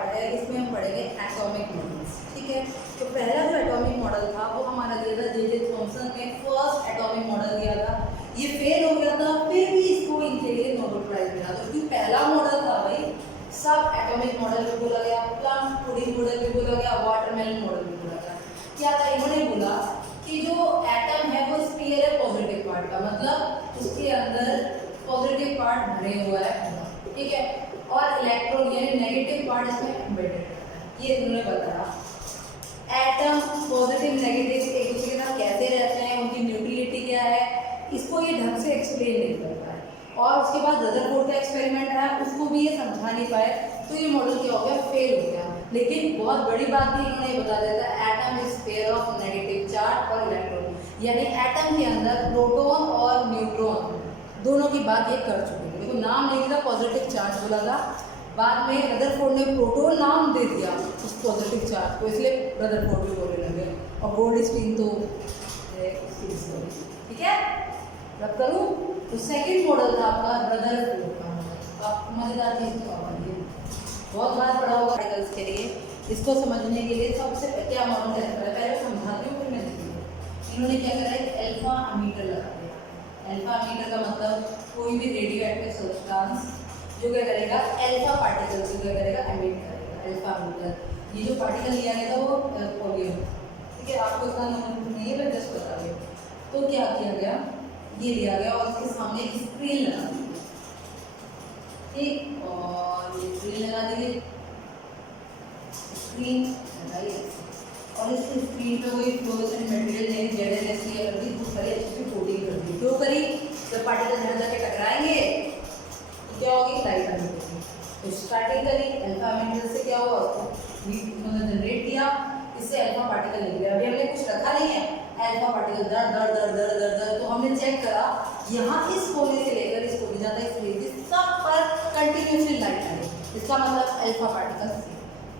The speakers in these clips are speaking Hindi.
पार्ट है, इसमें हम पढ़ेंगे एटॉमिक मॉडल्स। ठीक है, तो पहला जो एटॉमिक मॉडल था वो हमारा दिया था जे थॉमसन ने, फर्स्ट एटॉमिक मॉडल दिया था। ये फेल हो गया था, फिर भी इसको इनके लिए नोबेल प्राइज मिला। तो क्योंकि पहला मॉडल था भाई, सब एटॉमिक मॉडल भी बोला गया, प्लम पुडिंग मॉडल भी बोला गया, वाटरमेलन मॉडल भी बोला गया। क्या था, इन्होंने बोला कि जो एटम है वो स्फीयर है पॉजिटिव पार्ट का, मतलब उसके अंदर पॉजिटिव पार्ट भरे हुआ है, ठीक है, और इलेक्ट्रॉन यानी नेगेटिव पार्ट इसमें एम्बेडेड है। ये इन्होंने बताया। एटम पॉजिटिव नेगेटिव एक दूसरे के साथ कैसे रहते हैं, उनकी न्यूट्रलिटी क्या है, इसको ये ढंग से एक्सप्लेन नहीं कर पाए। और उसके बाद रदरफोर्ड का एक्सपेरिमेंट है, उसको भी ये समझा नहीं पाए, तो ये मॉडल क्या हो गया, फेल हो गया। लेकिन बहुत बड़ी बात ही इन्होंने बता दिया था, atom is pair of negative charge और इलेक्ट्रॉन, यानी एटम के अंदर प्रोटॉन और न्यूट्रॉन दोनों की बात ये कर चुके हैं। देखो नाम नहीं दिया, पॉजिटिव चार्ज बोला था, बाद में रदरफोर्ड ने प्रोटॉन नाम दे दिया उस पॉजिटिव चार्ज को, इसलिए रदरफोर्ड भी बोलने लगे। और गोल्डस्टीन तो ठीक है, रब करूँ। तो सेकंड मॉडल था आपका रदरफोर्ड का। आप मजेदार चीज़ तो आवाज़ बहुत बार पढ़ा होगा पार्टिकल्स के लिए। इसको समझने के लिए सबसे क्या मॉडल है, पहले समझाती हूँ फिर मैं देखिए। इन्होंने क्या करा, एक अल्फा मीटर लगा दिया। अल्फा मीटर का मतलब कोई भी रेडियो एक्टिव सब्सटेंस जो क्या करेगा, अल्फा पार्टिकल को क्या करेगा, एमिट करेगा। अल्फा मीटर, ये जो पार्टिकल लिया गया था वो पोलियम, ठीक है, आपको इसका नाम नहीं है, जस्ट बता रही हूँ। तो क्या किया गया, ये लिया गया और इसके सामने स्क्रीन लगा दी, ठीक, और ये स्क्रीन लगा दी, स्क्रीन लगाई, और इस स्क्रीन पे कोई फ्लोरोसेंट मटेरियल नहीं जेड कर दी, खूब सारी अच्छी सी कोटिंग कर दी। क्यों करी, जब पार्टिकल जहाँ जाके टकराएंगे तो क्या होगी, लाइट आने लगेगी। तो स्टार्टिंग करी अल्फा मीटर से, क्या हुआ, उसको हीट उन्होंने जनरेट किया, इससे अल्फा पार्टिकल निकले। अभी हमने कुछ रखा नहीं है, अल्फा पार्टिकल दर दर दर दर दर दर, तो हमने चेक करा यहाँ इस कोने से लेकर इस कोने जाता है, सब पर कंटिन्यूसली लाइट आ रही, इसका मतलब अल्फा पार्टिकल।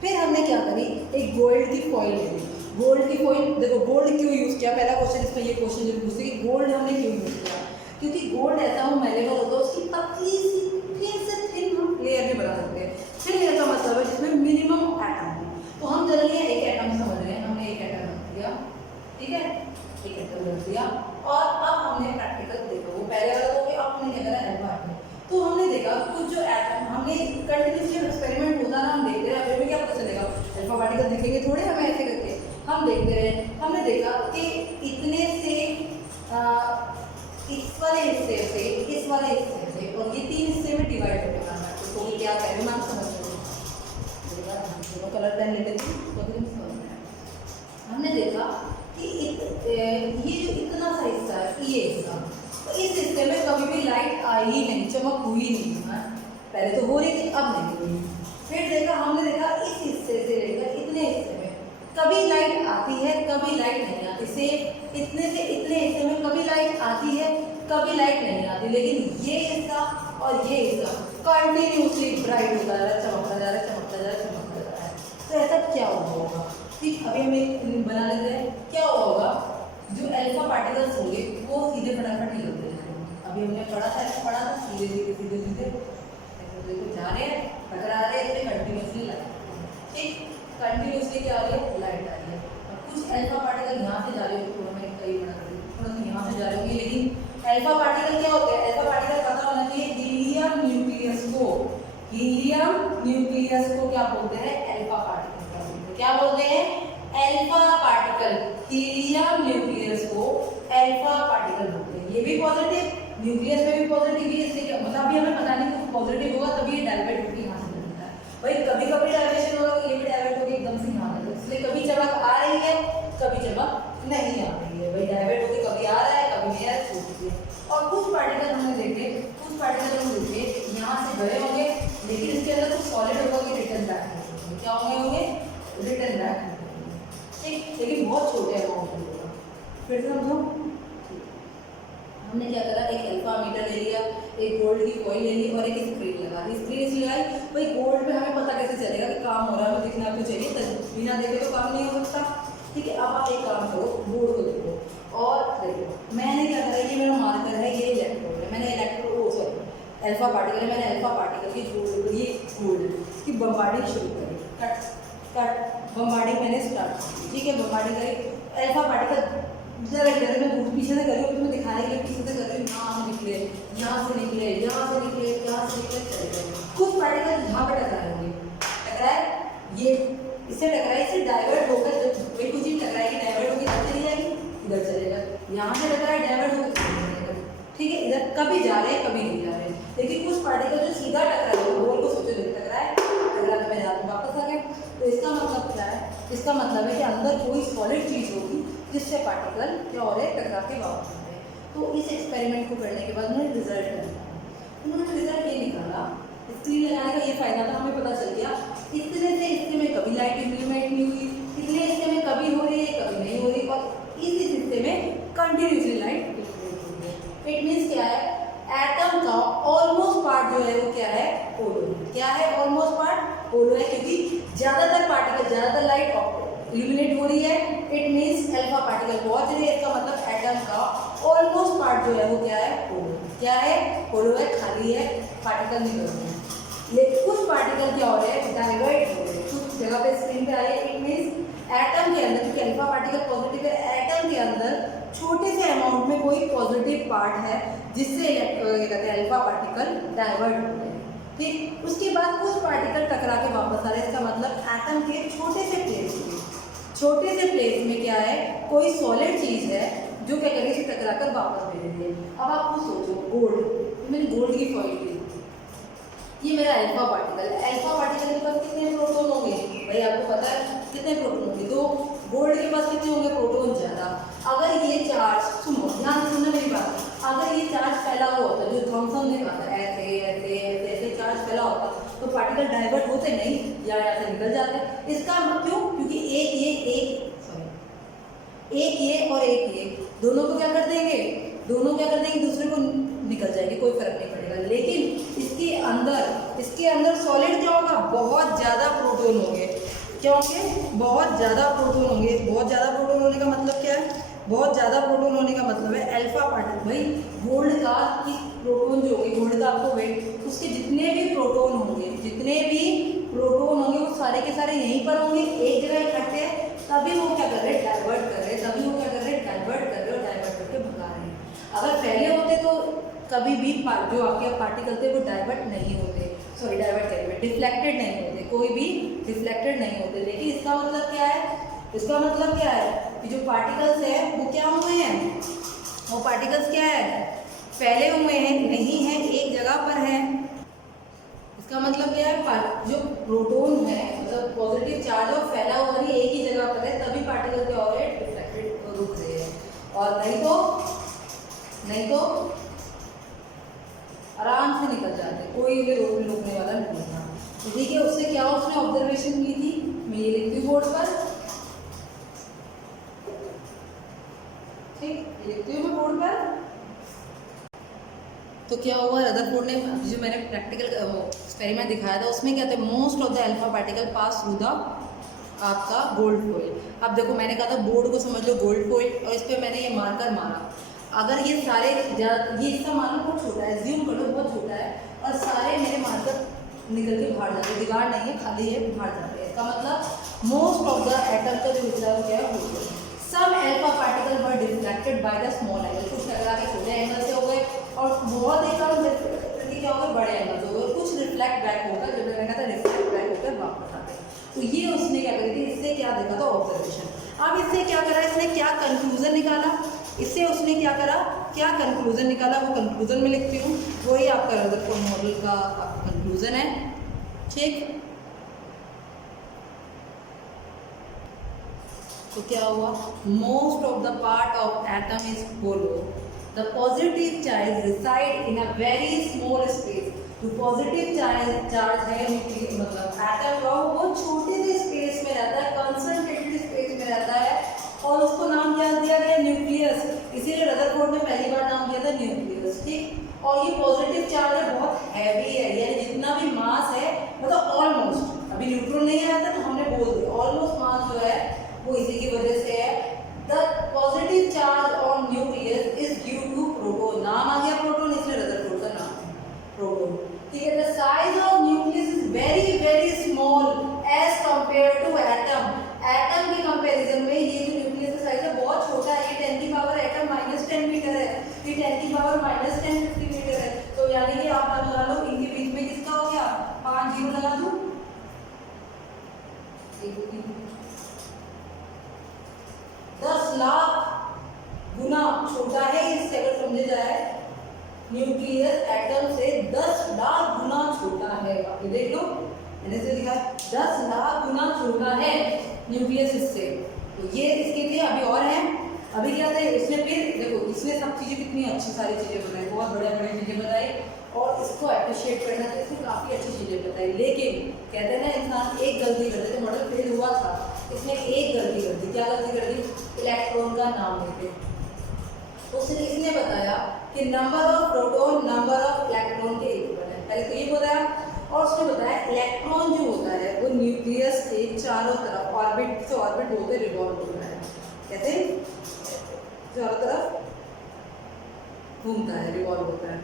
फिर हमने क्या करी, एक गोल्ड की फॉइल ले ली। गोल्ड की फॉइल, देखो गोल्ड क्यों यूज़ किया, पहला क्वेश्चन इसमें ये क्वेश्चन जरूर पूछते कि गोल्ड हमने क्यों यूज़ किया, क्योंकि गोल्ड ऐसा हो मैलेबल होता है, उसकी पतली सी थिन से थिन हम लेयर भी बना सकते हैं। थिन लेयर का मतलब है जिसमें मिनिमम एटम है। तो हम जनरली एक एटम समझ रहे हैं, हमने एक एटम रख दिया, ठीक है, एक एटम रख दिया। और अब हमने प्रैक्टिकल देखा, वो पहले वाला तो अब हमने क्या करा, अल्फा एटम। तो हमने देखा कुछ जो एटम, हमने कंटिन्यूसली एक्सपेरिमेंट होता ना, हम देखते रहे, अभी क्या पता चलेगा, अल्फा पार्टिकल दिखेंगे थोड़े हमें ऐसे करके, हम देखते रहे। हमने देखा कि इतने से इस वाले हिस्से से इस वाले हिस्से से और ये तीन हिस्से में डिवाइड होने वाला है। तो क्या करें, मैं समझ रही कलर पेन ले लेती हूँ, तो समझ में आया। हमने देखा कि ये जो इतना सा हिस्सा है, ये हिस्सा, तो इस हिस्से में कभी भी लाइट आई ही नहीं, चमक हुई नहीं है। पहले तो हो रही थी, अब नहीं हुई। फिर देखा, हमने देखा इस हिस्से से लेकर इतने हिस्से में कभी लाइट आती है, कभी लाइट नहीं आती। से इतने हिस्से में कभी लाइट आती है, कभी लाइट नहीं आती। लेकिन ये हिस्सा और ये हिस्सा कंटिन्यूसली ब्राइट होता जा रहा है, चमकता जा रहा है, चमकता जा रहा है, चमकता जा रहा है। तो ऐसा क्या होगा, ठीक, अभी हम एक बना लेते हैं। क्या होगा, जो अल्फा पार्टिकल्स होंगे वो सीधे फटाफट निकलते जाएंगे। अभी हमने पढ़ा था सीधे सीधे सीधे सीधे जा रहे हैं, टकरा रहे हैं, कंटिन्यूसली लाइट, ठीक, कंटिन्यूसली क्या आ रही है, लाइट आ रही है। अब कुछ अल्फा पार्टिकल यहाँ से जा रहे हो, थोड़ा मैं कई बना रही हूँ, थोड़ा सा यहाँ से जा रहे होंगे। लेकिन अल्फा पार्टिकल क्या होते हैं, अल्फा पार्टिकल पता होना चाहिए, हीलियम न्यूक्लियस को, हीलियम न्यूक्लियस को क्या बोलते हैं, अल्फा पार्टिकल। क्या बोलते हैं, अल्फा पार्टिकल। हीलियम न्यूक्लियस को अल्फा पार्टिकल बोलते हैं। ये भी पॉजिटिव, न्यूक्लियस में भी पॉजिटिव ही, इससे क्या मतलब अभी हमें पता नहीं कुछ पॉजिटिव होगा तभी ये डाइवर्ट होकर यहाँ से बनता है। भाई कभी कभी डाइवर्शन होगा, ये भी डाइवर्ट होकर एकदम से यहाँ आता है, इसलिए कभी चमक आ रही है, कभी चमक नहीं आ रही है। भाई डाइवर्ट होकर कभी आ रहा है, कभी नहीं आ रहा है। और कुछ पार्टिकल हमने देखे, कुछ पार्टिकल हम देखे यहाँ से गए होंगे, लेकिन इसके अंदर कुछ सॉलिड होगा कि रिटर्न बैक होंगे। क्या होंगे, रिटर्न बैक होंगे, ठीक, लेकिन बहुत छोटे अमाउंट में होगा। फिर से समझो, हमने क्या करा, एक अल्फा मीटर ले लिया, एक गोल्ड की कॉइल ले ली और एक स्क्रीन लगा दी। स्क्रीन इसलिए लगाई, भाई गोल्ड में हमें पता कैसे चलेगा कि काम हो रहा है, हमें दिखना तो चाहिए, तो बिना देखे तो काम नहीं हो सकता, ठीक है। अब आप एक काम करो, बोर्ड को देखो और देखो मैंने क्या करा, ये मेरा मार्कर है, ये इलेक्ट्रोड है, मैंने अल्फा पार्टिकल है, मैंने अल्फा पार्टिकल की ये गोल्ड की बम्बार्डिंग शुरू करी। कट कट बम्बार्डिंग मैंने स्टार्ट की, ठीक है, बम्बार्डिंग करी, अल्फा पार्टिकल जरा इधर में पीछे से करी, तुम्हें दिखाने के लिए पीछे से कर रही हूँ, यहाँ से निकले, यहाँ से निकले, यहाँ से निकले, यहाँ से निकले, चले गए। कुछ पार्टिकल यहाँ पे टकराएंगे, टकराए, ये इससे टकराए, इससे डाइवर्ट होकर कोई कुछ चीज टकराएगी, डाइवर्ट होकर इधर चली जाएगी, इधर चलेगा, यहाँ से टकराए, डाइवर्ट होकर चले जाएगा, ठीक है। इधर कभी जा रहे हैं, कभी नहीं जा रहे हैं, लेकिन कुछ पार्टिकल जो सीधा टकराए, गोल को सोचो टकराए, टकरा के मेरे हाथ में वापस आ गए। तो इसका मतलब क्या है? इसका मतलब है कि अंदर कोई सॉलिड चीज होगी जिससे पार्टिकल क्या हो रहे हैं, टकरा के वापस आ रहे हैं। तो इस एक्सपेरिमेंट को करने के बाद उन्होंने रिजल्ट निकाला, उन्होंने रिजल्ट ये निकाला, स्क्रीन लगाने का ये फायदा था, हमें पता चल गया इतने से इसके में कभी लाइट इम्प्लीमेंट नहीं हुई, इतने इसके में कभी हो रही है, कभी नहीं हो रही, और इस हिस्से में कंटिन्यूसली लाइट इम्प्लीमेंट हो रही है। इट मीन्स क्या है, एटम का ऑलमोस्ट पार्ट जो है वो क्या है, होलो है। क्या है ऑलमोस्ट पार्ट? होलो है, क्योंकि ज्यादातर पार्टिकल, ज्यादातर लाइट इल्यूमिनेट हो रही है। इट मीन्स अल्फा पार्टिकल पहुंच रही है, इसका मतलब एटम का ऑलमोस्ट पार्ट जो है वो क्या है, होलो। क्या है? होलो है, खाली है, पार्टिकल निकल रहे हैं। लेकिन कुछ पार्टिकल क्या हो रहे हैं, डाइवर्ट हो रहे हैं, कुछ जगह पे स्क्रीन पे आ रही है। इट मीन्स एटम के अंदर, क्योंकि अल्फा पार्टिकल पॉजिटिव है, एटम के अंदर छोटे से अमाउंट में कोई पॉजिटिव पार्ट है जिससे कहते हैं अल्फा पार्टिकल डाइवर्ट हो रहे हैं, ठीक। उसके बाद कुछ पार्टिकल टकरा के वापस आ रहे हैं, इसका मतलब एटम के छोटे से प्लेस में, छोटे से प्लेस में क्या है, कोई सॉलिड चीज है जो क्या करेगी, इसे टकरा कर वापस भेज रही है। अब आप खुद सोचो, गोल्ड, मैंने गोल्ड की फॉइल ली, ये मेरा अल्फा पार्टिकल है, अल्फा पार्टिकल के पास कितने प्रोटॉन होंगे भाई, आपको पता है कितने प्रोटॉन होंगे, तो गोल्ड के पास कितने होंगे, प्रोटॉन ज्यादा। अगर ये चार्ज, सुनो ध्यान से सुनना मेरी बात, अगर ये चार्ज फैला हुआ होता, जो थॉमसन ने कहा था, ऐसे ऐसे ऐसे ऐसे चार्ज फैला होता, तो पार्टिकल डाइवर्ट होते नहीं, या यहाँ से निकल जाते। इसका क्यों? क्योंकि एक ये और एक ये, दोनों को क्या कर देंगे, दोनों क्या कर देंगे, दूसरे को निकल जाएंगे, कोई फर्क नहीं पड़ेगा। लेकिन इसके अंदर सॉलिड क्या होगा, बहुत ज़्यादा प्रोटॉन होंगे। क्या होंगे? बहुत ज़्यादा प्रोटॉन होंगे। बहुत ज़्यादा प्रोटॉन होने का मतलब क्या है? बहुत ज़्यादा प्रोटॉन होने का मतलब है अल्फा पार्टिकल, भाई गोल्ड का कि प्रोटॉन जो होंगे, गोल्ड का आपको वेट, उसके जितने भी प्रोटॉन होंगे, वो सारे के सारे यहीं पर होंगे, एक जगह इकट्ठे, तभी वो क्या कर रहे हैं, डाइवर्ट कर रहे हैं, डाइवर्ट करके भगा रहे हैं। अगर पहले होते तो कभी भी जो आपके पार्टिकल थे वो डाइवर्ट नहीं होते, डिफ्लेक्टेड नहीं होते, कोई भी डिफ्लेक्टेड नहीं होते। लेकिन इसका मतलब क्या है, कि जो पार्टिकल्स है वो क्या हुए हैं, वो पार्टिकल्स क्या है, फैले हुए हैं, नहीं है, एक जगह पर है। इसका मतलब क्या है, जो प्रोटॉन है, मतलब पॉजिटिव चार्ज और फैला हुआ नहीं, एक ही जगह पर है, तभी पार्टिकल क्या हो रहे हैं, डिफ्लेक्टेड रुक रहे हैं, और नहीं तो आराम से निकल जाते, कोई भी रोकने वाला नहीं था। तो ठीक है, उससे क्या उसने ऑब्जर्वेशन की थी, मैं ये लिखती हूँ बोर्ड पर, ठीक, ये लिखती हूँ मैं बोर्ड पर। तो क्या हुआ, रदरफोर्ड ने, जो मैंने प्रैक्टिकल एक्सपेरिमेंट दिखाया था, उसमें क्या था, most of the alpha particle pass through the आपका गोल्ड फॉइल। अब देखो, मैंने कहा था बोर्ड को समझ लो गोल्ड फॉइल, और इस पर मैंने ये मार्कर मारा। अगर ये सारे, ये इसका मार्कर बहुत छोटा है, ज़ूम कर लो, बहुत छोटा है, और सारे मेरे मार्कर निकल के बाहर जाते हैं, दीवार नहीं है, खाली है, बाहर जाते हैं। इसका मतलब मोस्ट ऑफ द एटम का जो हिस्सा है क्या है, some alpha particle were deflected by the small angle, कुछ टकरा के छोटे एंगल से हो गए, और बहुत ही कम क्या हो गए, बड़े एंगल से हो गए, कुछ रिफ्लेक्ट बैक होकर, जो मैंने कहा था रिफ्लेक्ट बैक होकर वापस आते हैं। तो ये उसने क्या करी थी, इससे क्या देखा था, ऑब्जर्वेशन। अब इससे क्या करा, इसने क्या कंक्लूजन निकाला, इससे उसने क्या करा, क्या कंक्लूजन निकाला, वो कंक्लूजन में लिखती हूँ, वही आपका रदरफोर्ड मॉडल का कंक्लूजन है, ठीक। तो क्या हुआ, most of the part of atom is hollow, the positive charge reside in a very small space. जो पॉजिटिव चार्ज है, मतलब एटम का, वो छोटे से स्पेस में रहता है, कंसंट्रेटेड स्पेस में रहता है, और उसको नाम क्या दिया गया, न्यूक्लियस। इसीलिए रदरफोर्ड ने पहली बार नाम दिया था न्यूक्लियस, ठीक। और ये पॉजिटिव चार्ज है, बहुत हैवी है, यानी जितना भी मास है, मतलब ऑलमोस्ट, अभी न्यूट्रॉन नहीं आया था तो हमने बोल दिया, ऑलमोस्ट मास जो है वो इसी की वजह से है। The positive charge on nucleus is due to proton, नाम आ गया प्रोटॉन, इसलिए रदरफोर्ड का नाम है प्रोटॉन, ठीक है। The size of nucleus is very very small as 1 2 3 10 lakh गुना छोटा है। इससे अगर समझे जाए न्यूक्लियस एटम से 10 लाख गुना छोटा है। आप ये देख लो, मैंने से लिखा 10 लाख गुना छोटा है न्यूक्लियस इससे। तो ये इसके लिए अभी और है। अभी क्या था इसमें, फिर देखो इसमें सब चीज़ें कितनी अच्छी सारी चीज़ें बताई, बहुत बढ़िया बढ़िया चीज़ें बताई और इसको अप्रिशिएट करना तो इसमें काफ़ी अच्छी चीज़ें बताई। लेकिन कहते हैं ना इंसान एक गलती कर देते, मॉडल फेल हुआ था, इसने एक गलती कर दी। क्या गलती कर दी? इलेक्ट्रॉन का नाम लेते। उसने इसने बताया कि number of proton number of electron के इक्वल है, पहले तो ये बताया। और उसने बताया इलेक्ट्रॉन जो होता है वो न्यूक्लियस के चारों तरफ ऑर्बिट से ऑर्बिट होते रिवॉल्व होता है। कैसे? चारों तरफ घूमता है, रिवॉल्व होता है।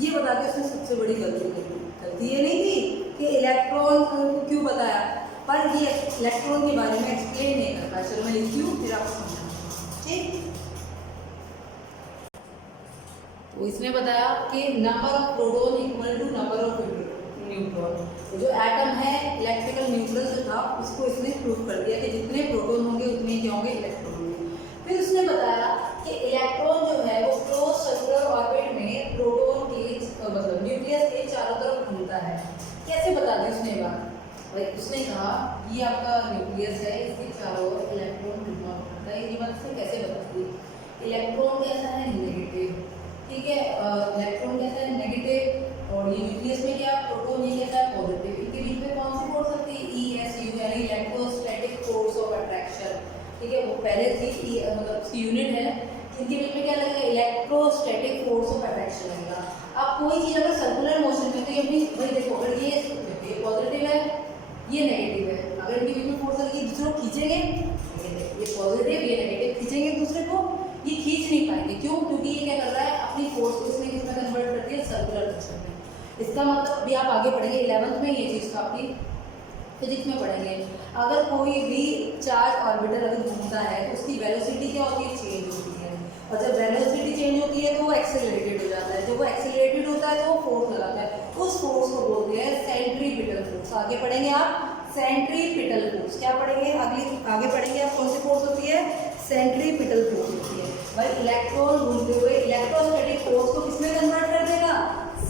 ये बता के उसने सबसे बड़ी गलती की। गलती ये नहीं थी कि इलेक्ट्रॉन को क्यों बताया, पर ये इलेक्ट्रॉन के बारे में एक्सप्लेन नहीं कर पाया। चलो मैं लिखती हूँ फिर आपको समझाऊँ। ठीक, तो इसने बताया कि number of proton equal to number of neutron. तो जो एटम है इलेक्ट्रिकल न्यूट्रल जो था उसको इसने प्रूव कर दिया कि जितने प्रोटॉन होंगे उतने क्या होंगे, इलेक्ट्रॉन होंगे। फिर उसने बताया कि इलेक्ट्रॉन जो है वो क्लोज सर्कुलर ऑर्बिट में प्रोटॉन के मतलब न्यूक्लियस के चारों तरफ घूमता है। कैसे बता दी उसने बात? भाई उसने कहा ये आपका न्यूक्लियस है, इसके चारों ओर इलेक्ट्रॉन घूमा करता है। ये बात उसने कैसे बता दी? इलेक्ट्रॉन कैसा है? नेगेटिव। ठीक है, इलेक्ट्रॉन कैसा है? नेगेटिव। और ये न्यूक्लियस में क्या प्रोटॉन, ये कैसा है? पॉजिटिव। इनके बीच में कौन सी फोर्स होती है? ESU यानी इलेक्ट्रोस्टैटिक फोर्स ऑफ अट्रैक्शन। ठीक है, वो पहले थी मतलब उसकी यूनिट है। इनके बीच में क्या लगेगा? इलेक्ट्रोस्टैटिक फोर्स ऑफ अट्रैक्शन लगेगा। अब कोई चीज़ अगर सर्कुलर मोशन में तो ये अपनी भाई देखो, अगर ये पॉजिटिव है ये नेगेटिव है, अगर इनके बीच में फोर्स लगेगी दूसरे को खींचेंगे, ये पॉजिटिव ये नेगेटिव खींचेंगे दूसरे को, ये खींच नहीं पाएंगे। क्यों? क्योंकि ये क्या कर रहा है, अपनी फोर्स को इसमें किसमें कन्वर्ट करती है? सर्कुलर मोशन में। इसका मतलब अभी आप आगे पढ़ेंगे 11th में ये चीज़ काफ़ी फिजिक्स में पढ़ेंगे। अगर कोई भी चार्ज ऑर्बिटल अगर घूमता है तो उसकी वेलोसिटी क्या होती है? चेंज होती है। और जब वेलोसिटी चेंज होती है तो वो एक्सेलरेटेड हो जाता है। जब वो एक्सेलरेटेड होता है तो वो फोर्स लगाता है, उस फोर्स को बोलते हैं सेंट्रीपिटल फोर्स। आगे पढ़ेंगे आप सेंट्रीपिटल फोर्स। क्या पढ़ेंगे आगे पढ़ेंगे आप? कौन सी फोर्स होती है? सेंट्रीपिटल फोर्स होती है। भाई इलेक्ट्रॉन घूमते हुए इलेक्ट्रोस्टैटिक फोर्स को किसमें कन्वर्ट कर देगा?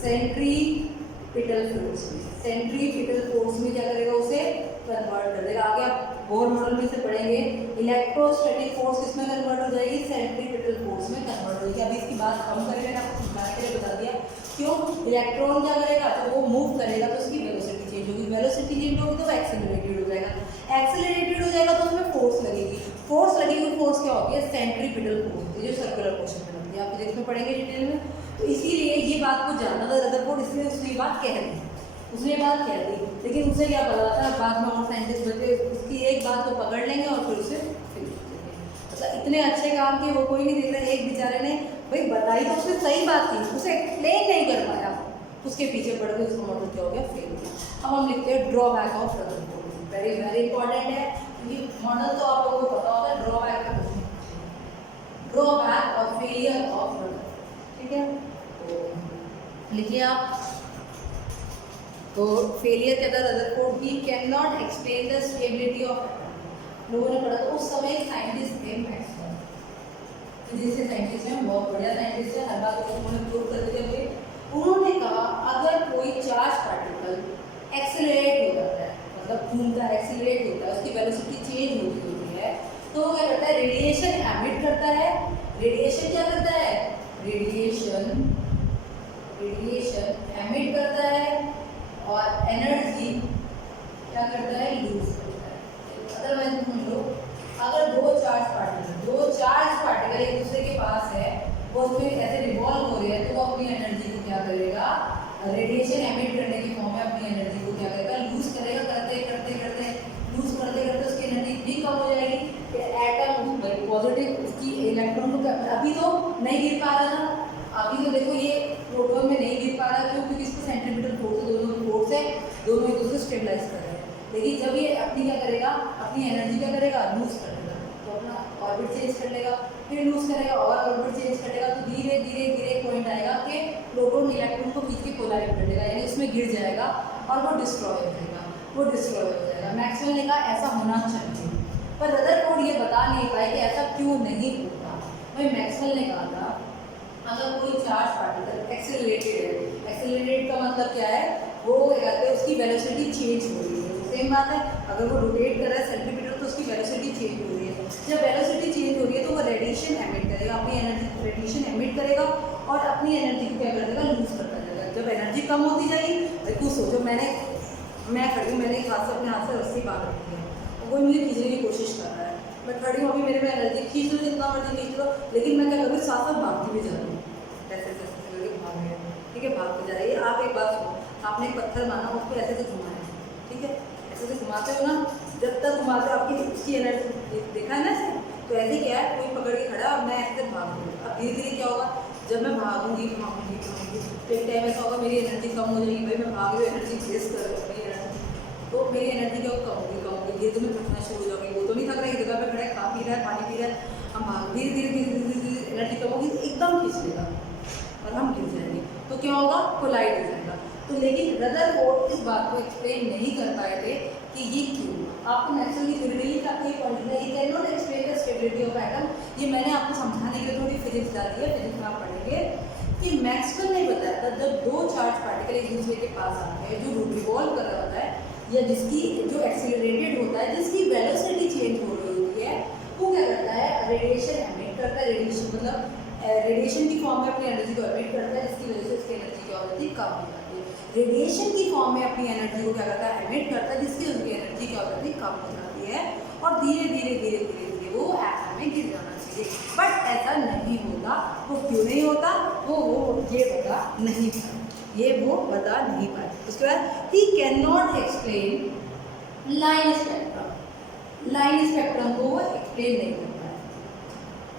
सेंट्रीपिटल फोर्स में। सेंट्रीपिटल फोर्स में क्या करेगा? उसे कन्वर्ट कर देगा। आगे आप बोर मॉडल में से पढ़ेंगे इलेक्ट्रोस्टैटिक फोर्स किसमें कन्वर्ट हो जाएगी? सेंट्रीपिटल फोर्स में कन्वर्ट होगी। अभी इसकी बात हम करेंगे, आपको समझाने के लिए बता दिया। क्यों? इलेक्ट्रॉन क्या करेगा? तो वो मूव करेगा तो उसकी वेलोसिटी चेंज होगी, वेलोसिटी चेंज होगी तो वो एक्सेलरेटेड हो जाएगा। एक्सेलरेटेड हो जाएगा तो उसमें फोर्स लगेगी, फोर्स लगेगी। फोर्स क्या होती है? सेंट्रीपिटल फोर्स होती है जो सर्कुलर मोशन में लगती है। आप फिजिक्स में पढ़ेंगे डिटेल में। तो इसीलिए ये बात को जानना था रदरफोर्ड, इसलिए उसने बात कह दी, उसने बात कह दी। लेकिन उसे क्या पता था, बाद में और साइंटिस्ट बचे उसकी एक बात को पकड़ लेंगे और फिर उसे मतलब इतने अच्छे काम किए वो कोई नहीं देख रहा। एक बेचारे ने भाई बताई तो उसने सही बात थी, उसे एक्सप्लेन नहीं कर पाया, उसके पीछे पड़ के उसका मॉडल क्या हो गया? फेल हो गया। अब हम लिखते हैं drawback of Rutherford. Very very important है क्योंकि मॉडल तो आप लोगों को पता होता है, ड्रॉबैक का ड्रॉबैक और फेलियर ऑफ रदरफोर्ड। ठीक है, तो लिखिए आप। तो फेलियर कहता है Rutherford he can not explain the stability of atom. लोगों ने पढ़ा था उस समय साइंटिस्ट थे मैक्सवेल, फिजिक्स के साइंटिस्ट हैं, बहुत बढ़िया साइंटिस्ट है, हर बात को उन्होंने प्रूव कर दिया। उन्होंने कहा अगर कोई चार्ज पार्टिकल एक्सेलरेट हो जाता है, मतलब घूमता है, एक्सेलरेट होता है, उसकी वेलोसिटी चेंज होती है, तो वो क्या करता है? रेडिएशन एमिट करता है। रेडिएशन क्या करता है? रेडिएशन एमिट करता है और एनर्जी क्या करता है? लूज करता है। अदरवाइज सुन लो, अगर दो चार्ज पार्टिकल एक दूसरे के पास है, वो उसमें ऐसे रिवॉल्व हो रहे हैं, तो वो अपनी एनर्जी को क्या करेगा? रेडिएशन एमिट करने की फॉर्म में अपनी एनर्जी को क्या करेगा? लूज करेगा। लूज करते उसकी एनर्जी भी कम हो जाएगी। एटम पॉजिटिव उसकी इलेक्ट्रॉन को अभी तो नहीं गिर पा रहा था, अभी तो देखो ये प्रोटॉन में नहीं गिर पा रहा, क्यों? क्योंकि इसको सेंट्रीपिटल फोर्स, दोनों फोर्स है, दोनों एक दूसरे को स्टेबलाइज कर रहे हैं। लेकिन जब ये अपनी क्या करेगा? अपनी एनर्जी क्या करेगा? लूज कर देगा, तो अपना ऑर्बिट चेंज कर लेगा, फिर लूज करेगा और ऑर्बिट चेंज कर लेगा, तो धीरे धीरे पॉइंट आएगा कि प्रोटॉन इलेक्ट्रॉन को खींच के कोलाइड कर देगा, यानी उसमें गिर जाएगा और वो डिस्ट्रॉय हो जाएगा। मैक्सवेल ने कहा ऐसा होना पर रदरफोर्ड ये बता नहीं पाए कि ऐसा क्यों नहीं होता। भाई मैक्सवेल ने कहा था अगर कोई चार्ज पार्टिकल एक्सेलरेटेड है, एक्सेलरेटेड का मतलब क्या है, वो क्या कहते हैं उसकी वेलोसिटी चेंज हो रही है। सेम बात है, अगर वो रोटेट कर रहा है सेंटीमीटर तो उसकी वेलोसिटी चेंज हो रही है। जब वेलोसिटी चेंज हो रही है तो वो रेडिएशन एमिट करेगा, अपनी एनर्जी रेडिएशन एमिट करेगा और अपनी एनर्जी को क्या कर देगा, लूज करता जाएगा। जब एनर्जी कम होती जाएगी, कुछ सोचो मैं खड़ी हूँ, मैंने एक हाथ से अपने हाथ से रस्सी बांध रखी है, वो मुझे खींचने की कोशिश कर रहा है, मैं खड़ी हूँ, अभी मेरे में एनर्जी खींच लो जितना मर्जी खींच लो, लेकिन मैं क्या करूँ साथ साथ भागती भी जा रही हूँ, ऐसे ऐसे करके भाग रही हूँ, ठीक है, भागते जा रही है। आप एक बात सुनो, आपने एक पत्थर माना, उसको ऐसे ऐसे घुमाया, ठीक है, ऐसे ऐसे घुमाते हो ना, जब तक घुमाते हो आपकी उसकी एनर्जी देखा है ना ऐसे, तो ऐसे क्या है, कोई पकड़ के खड़ा और मैं ऐसे भाग रही हूँ। अब धीरे धीरे क्या होगा, जब मैं भागूंगी भागूंगी भागूंगी तो एक टाइम ऐसा होगा मेरी एनर्जी कम हो जाएगी, भाई मैं भाग रही हूँ, एनर्जी वेस्ट कर रही हूँ मेरी एनर्जी, तो मेरी एनर्जी क्या कम होगी, धीरे धीरे थकना शुरू हो जाएगी। वो तो नहीं थक रहा है, जगह पे खड़ा है, खा पी रहा है, पानी पी रहा है, हम भाग धीरे धीरे धीरे धीरे धीरे एनर्जी कम होगी तो एकदम खींच लेगा और हम गिर जाएंगे, तो क्या होगा, कोलाइड हो जाएगा। तो लेकिन रदरफोर्ड इस बात को एक्सप्लेन नहीं कर पाए थे कि ये क्यों। आपको मैक्सवेल की थ्योरी का ये पॉइंट है, ये can not explain the stability of atom, ये मैंने आपको समझाने के लिए थोड़ी फिजिक्स डाली है, फिजिक्स में आप पढ़ेंगे कि मैक्सवेल ने बताया था जब दो चार्ज पार्टिकल एक दूसरे के पास आते हैं, जो रिवॉल्व कर रहा होता है या जिसकी जो एक्सीलरेटेड होता है, जिसकी वेलोसिटी चेंज हो रही होती है, वो क्या करता है, रेडिएशन एमिट करता है, रेडिएशन मतलब रेडिएशन की फॉर्म में अपनी एनर्जी को एमिट करता है, जिसकी वजह से उसकी एनर्जी क्या होती है, कम हो जाती है। रेडिएशन की फॉर्म में अपनी एनर्जी को क्या करता है, एमिट करता है, जिसकी उसकी एनर्जी क्या हो जाती है, कम हो जाती है, और धीरे धीरे धीरे धीरे धीरे वो एटम में गिर जाना चाहिए। बट ऐसा नहीं होता। वो क्यों नहीं होता, वो ये बता नहीं पाए, ये वो बता नहीं पाए। उसके बाद he can not explain line spectrum, line spectrum को वो एक्सप्लेन नहीं कर पाए,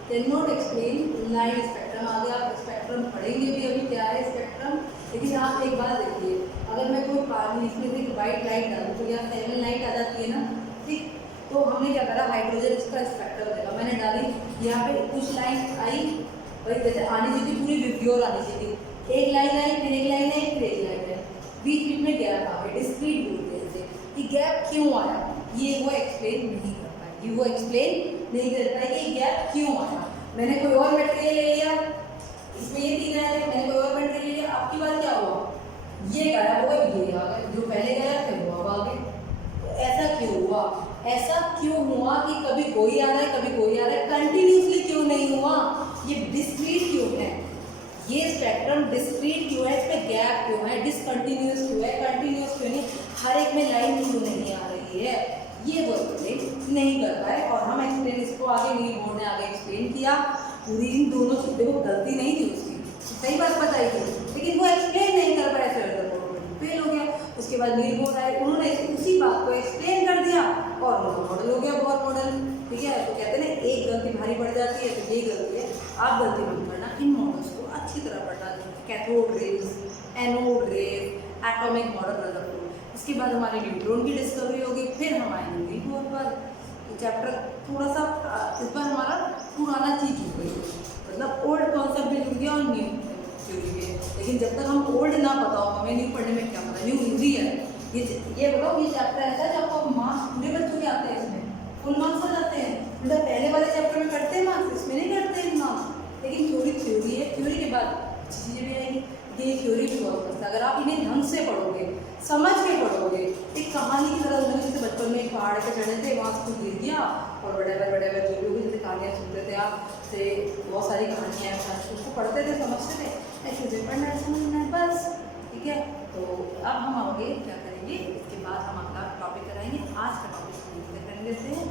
can not explain line spectrum. आगे आप स्पेक्ट्रम पढ़ेंगे भी, अभी क्या है स्पेक्ट्रम। लेकिन आप एक बात देखिए, अगर मैं कोई पानी इसमें से एक वाइट लाइट डालूँ तो यहाँ 7 लाइट आ जाती है ना, ठीक, तो हमने क्या करा, हाइड्रोजन इसका स्पेक्ट्रम देखा, मैंने डाली यहाँ पे कुछ लाइन आई, भाई जैसे आनी चाहिए पूरी विब्योर आनी चाहिए, एक लाइन आई, फिर एक लाइन आई, फिर एक लाइन आई, बीच बीच में गैप आ गया, डिस्क्रीट बोलते हैं इसे, कि गैप क्यों आया, ये वो एक्सप्लेन नहीं कर पाए, ये वो एक्सप्लेन नहीं कर पाए कि गैप क्यों आया। मैंने कोई और मटेरियल ले लिया, इसमें ये 3 आए थे, मैंने कोई और मटेरियल ले लिया, आपकी बात क्या हुआ, ये गायब हो गया, ये आ गया, जो पहले गायब थे वो अब आ गए। तो ऐसा क्यों हुआ, ऐसा क्यों हुआ कि कभी कोई आ रहा है कभी कोई आ रहा है, कंटिन्यूसली क्यों नहीं हुआ, ये डिस्क्रीट क्यों है, ये स्पेक्ट्रम डिस्क्रीट क्यों है, इसमें गैप क्यों है, डिसकंटिन्यूस क्यों है, कंटिन्यूस क्यों नहीं, हर एक में लाइन क्यों नहीं आ रही है, ये वो एक्सप्लेन नहीं कर पाए। और हम एक्सप्लेन इसको आगे नील बोर्ड ने आगे एक्सप्लेन किया, पूरी इन दोनों चीज़ों को गलती नहीं थी उसकी, सही बात बताई थी, लेकिन वो एक्सप्लेन नहीं कर पाए, फेल हो गया। उसके बाद नील बोर्ड आए, उन्होंने उसी बात को एक्सप्लेन कर दिया और उनका मॉडल हो गया बोर मॉडल, ठीक है। तो कहते हैं ना एक गलती भारी पड़ जाती है, तो ये गलती है, आप गलती मत करना, इन मॉडल्स को अच्छी तरह पढ़ना, cathode rays, anode rays, atomic model Rutherford. इसके बाद हमारी न्यूट्रॉन की डिस्कवरी होगी, फिर हम आएंगे नील बोर्ड पर। तो चैप्टर थोड़ा सा इस बार हमारा पुराना चीज जुड़ गई, मतलब ओल्ड कॉन्सेप्ट भी जुड़ गया और न्यू थ्योरी भी है। लेकिन जब तक हम ओल्ड ना पता हो, हमें न्यू पढ़ने में क्या पता, न्यू इजी है। ये बताओ, ये चैप्टर ऐसा है जब आपको मार्क्स पूरे बच्चों के आते हैं, इसमें फुल मार्क्स आ जाते हैं, मतलब पहले वाले चैप्टर में करते हैं मार्क्स, इसमें नहीं करते हैं मार्क्स। लेकिन थ्योरी है, थ्योरी के बाद अच्छी चीज़ें भी आएंगी। ये थ्योरी भी बहुत मस्त है, अगर आप इन्हें ढंग से पढ़ोगे, समझ के पढ़ोगे, एक कहानी की तरह होगी। जैसे बचपन में एक पहाड़ पे चढ़े थे, वहाँ से गिर गया और बड़े जो लोग जैसे कहानियाँ सुनते थे आप से, बहुत सारी कहानियाँ हैं, उसको पढ़ते थे, समझते थे, ऐसे से पढ़ना है, समझना है, बस, ठीक है। तो अब हम आगे क्या करेंगे, इसके बाद हम अपना टॉपिक कराएंगे। आज का टॉपिक कर लेते हैं